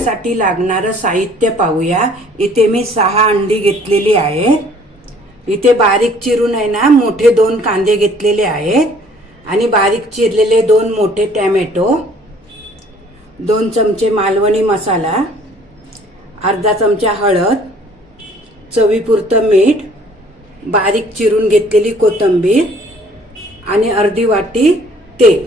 बुर्जीसाठी लागणारं साहित्य पाहूया. इथे मी सहा अंडी घेतलेली आहे इथे बारीक चिरून आहे ना मोठे दोन कांदे घेतलेले आहेत. आणि बारीक चिरलेले दोन मोठे टॅमॅटो दोन चमचे मालवणी मसाला अर्धा चमचा हळद चवीपुरतं मीठ बारीक चिरून घेतलेली कोथिंबीर आणि अर्धी वाटी तेल.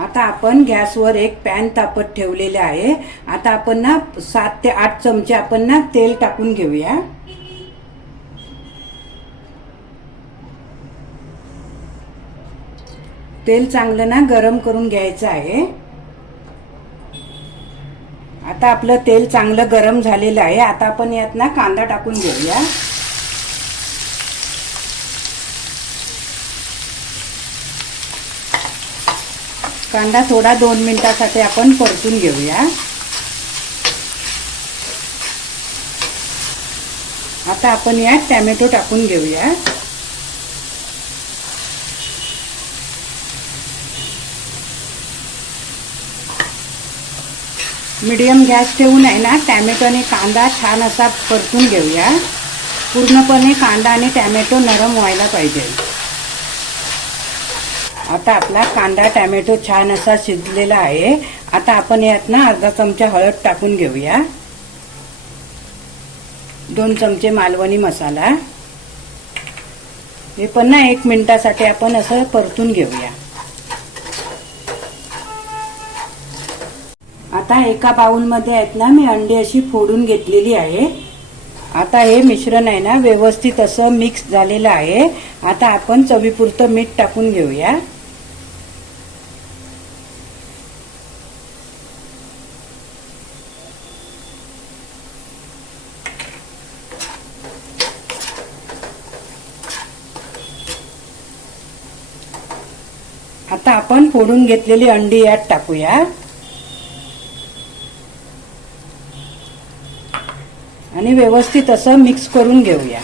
आता आपण गॅसवर एक पॅन तापत ठेवलेले आहे. आता आपण ना सात ते आठ चमचे आपण ना तेल टाकून घेऊया. तेल चांगलं ना गरम करून घ्यायचं आहे. आता आपलं तेल चांगलं गरम झालेलं आहे. आता आपण यात ना कांदा टाकून घेऊया. कांदा थोडा दोन मिनिटासाठी आपण परतून घेऊया. आता आपण यात टॅमॅटो टाकून घेऊया. मीडियम गॅस ठेवून आहे ना टॅमॅटो आणि कांदा छान असा परतून घेऊया. पूर्णपणे कांदा आणि टॅमॅटो नरम व्हायला पाहिजे. आता आपला कांदा टॅमॅटो छान असा शिजलेला आहे. आता आपण यात ना अर्धा चमचा हळद टाकून घेऊया. दोन चमचे मालवणी मसाला. हे पण ना एक मिनिटासाठी आपण असं परतून घेऊया. आता एका बाउलमध्ये आहेत ना मी अंडी अशी फोडून घेतलेली आहे. आता हे मिश्रण आहे ना व्यवस्थित असं मिक्स झालेलं आहे. आता आपण चवीपुरतं मीठ टाकून घेऊया. आता आपण फोडून घेतलेली अंडी यात टाकूया. आणि व्यवस्थित असं मिक्स करून घेऊया.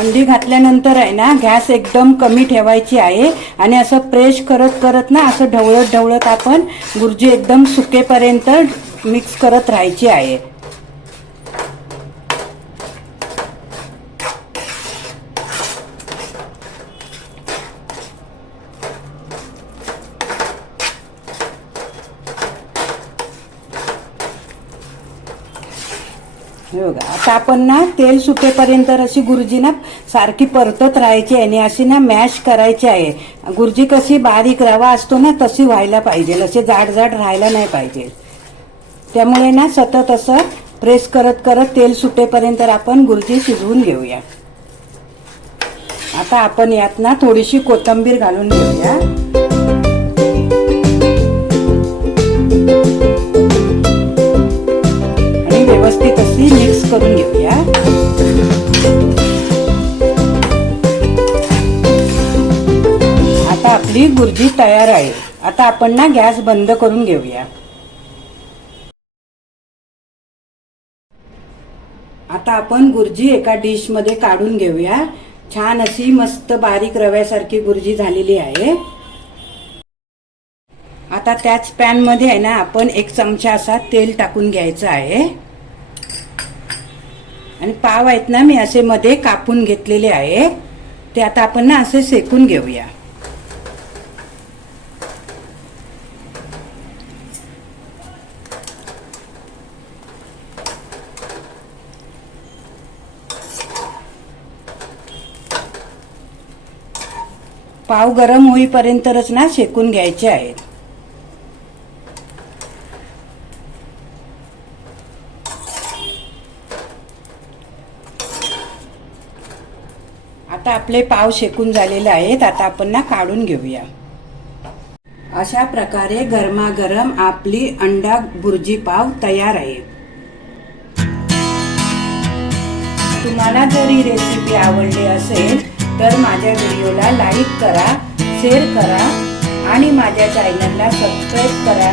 अंडी घातल्यानंतर आहे ना गॅस एकदम कमी ठेवायची आहे आणि असं प्रेस करत करत ना असं ढवळत ढवळत आपण गुर्जी एकदम सुकेपर्यंत मिक्स करत राहायची आहे. हे बघा आता आपण ना तेल सुटेपर्यंत अशी गुरुजी ना सारखी परतत राहायची आहे आणि अशी ना मॅश करायची आहे. गुरुजी कशी बारीक रवा असतो ना तशी व्हायला पाहिजे. असे जाड जाड राहायला नाही पाहिजे. त्यामुळे ना सतत असं प्रेस करत करत तेल सुटेपर्यंत आपण गुरुजी शिजवून घेऊया. आता आपण यात ना थोडीशी कोथिंबीर घालून घेऊया. व्यवस्थित अशी मिक्स करून घेऊया आता आपली गुर्जी तयार आहे. आता आपण ना गॅस बंद करून घेऊया. आता आपण गुर्जी एका डिशमध्ये काढून घेऊया. छान अशी मस्त बारीक रव्यासारखी गुर्जी झालेली आहे. आता त्याच पॅनमध्ये आहे ना आपण एक चमचा असा तेल टाकून घ्यायचं आहे. आणि पाव आहेत ना मी असे मध्ये कापून घेतलेले आहे. ते आता आपण ना असे सेकून घेऊया. पाव गरम होईपर्यंतच ना शेकून घ्यायचे आहेत. आता आपले पाव शेकून झालेले आहेत. आता आपण ना काढून घेऊया. अशा प्रकारे गरमागरम आपली अंडा बुर्जी पाव तयार आहे. तुम्हाला जर ही रेसिपी आवडली असेल तर माझ्या व्हिडिओला लाईक करा शेअर करा आणि माझ्या चॅनलला सबस्क्राईब करा.